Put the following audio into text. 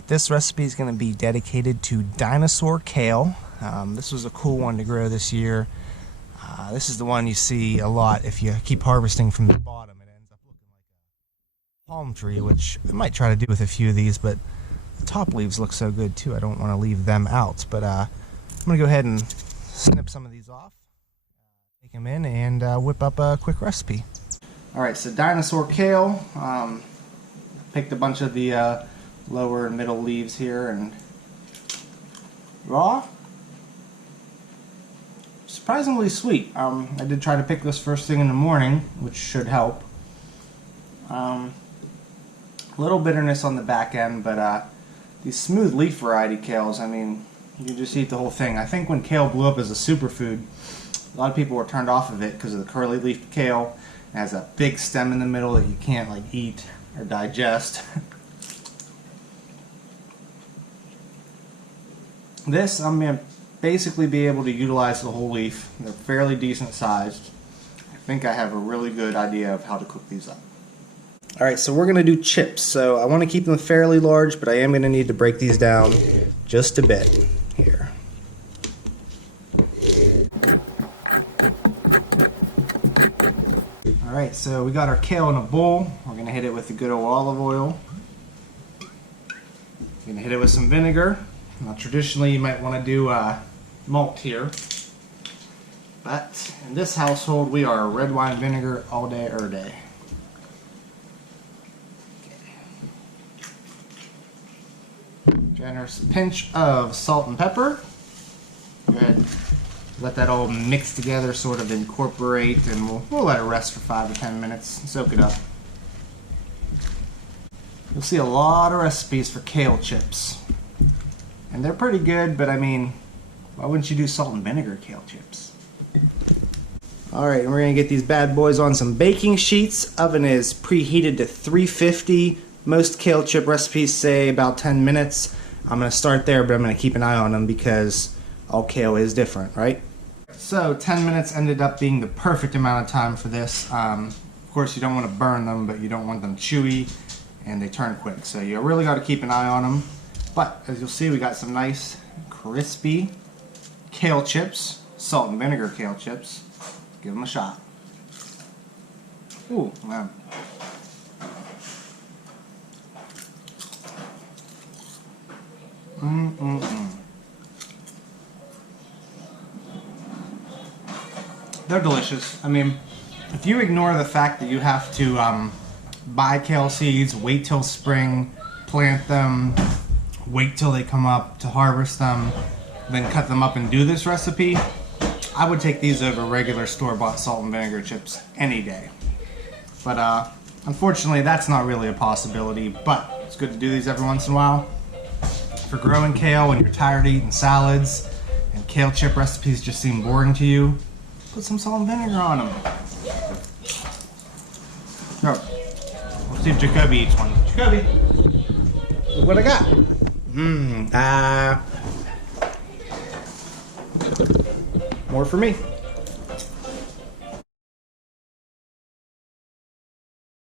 Alright, this recipe is going to be dedicated to Dinosaur Kale. This was a cool one to grow this year. This is the one you see a lot if you keep harvesting from the bottom. It ends up looking like a palm tree, which I might try to do with a few of these, but the top leaves look so good too. I don't want to leave them out. But I'm going to go ahead and snip some of these off, take them in, and whip up a quick recipe. Alright, so Dinosaur Kale. Picked a bunch of the lower and middle leaves here, and raw. Surprisingly sweet. I did try to pick this first thing in the morning, which should help. A little bitterness on the back end, but these smooth leaf variety kales, I mean, you can just eat the whole thing. I think when kale blew up as a superfood, a lot of people were turned off of it because of the curly leaf kale. It has a big stem in the middle that you can't like eat or digest. This, I'm going to basically be able to utilize the whole leaf. They're fairly decent sized. I think I have a really good idea of how to cook these up. Alright, so we're going to do chips. So I want to keep them fairly large, but I am going to need to break these down just a bit here. Alright, so we got our kale in a bowl. We're going to hit it with the good old olive oil. We're going to hit it with some vinegar. Now traditionally you might want to do malt here, but in this household we are red wine vinegar all day, every day. Okay. Generous pinch of salt and pepper. Go ahead and let that all mix together, sort of incorporate, and we'll let it rest for 5 to 10 minutes and soak it up. You'll see a lot of recipes for kale chips. And they're pretty good, but I mean, why wouldn't you do salt and vinegar kale chips? Alright, and we're going to get these bad boys on some baking sheets. Oven is preheated to 350. Most kale chip recipes say about 10 minutes. I'm going to start there, but I'm going to keep an eye on them because all kale is different, right? So 10 minutes ended up being the perfect amount of time for this. Of course, you don't want to burn them, but you don't want them chewy, and they turn quick. So you really got to keep an eye on them. But as you'll see, we got some nice crispy kale chips, salt and vinegar kale chips. Give them a shot. Ooh, man. They're delicious. I mean, if you ignore the fact that you have to buy kale seeds, wait till spring, plant them, wait till they come up to harvest them, then cut them up and do this recipe, I would take these over regular store-bought salt and vinegar chips any day. But unfortunately, that's not really a possibility, but it's good to do these every once in a while. For growing kale when you're tired of eating salads and kale chip recipes just seem boring to you, put some salt and vinegar on them. So, let's see if Jacoby eats one. Jacoby, look what I got. More for me.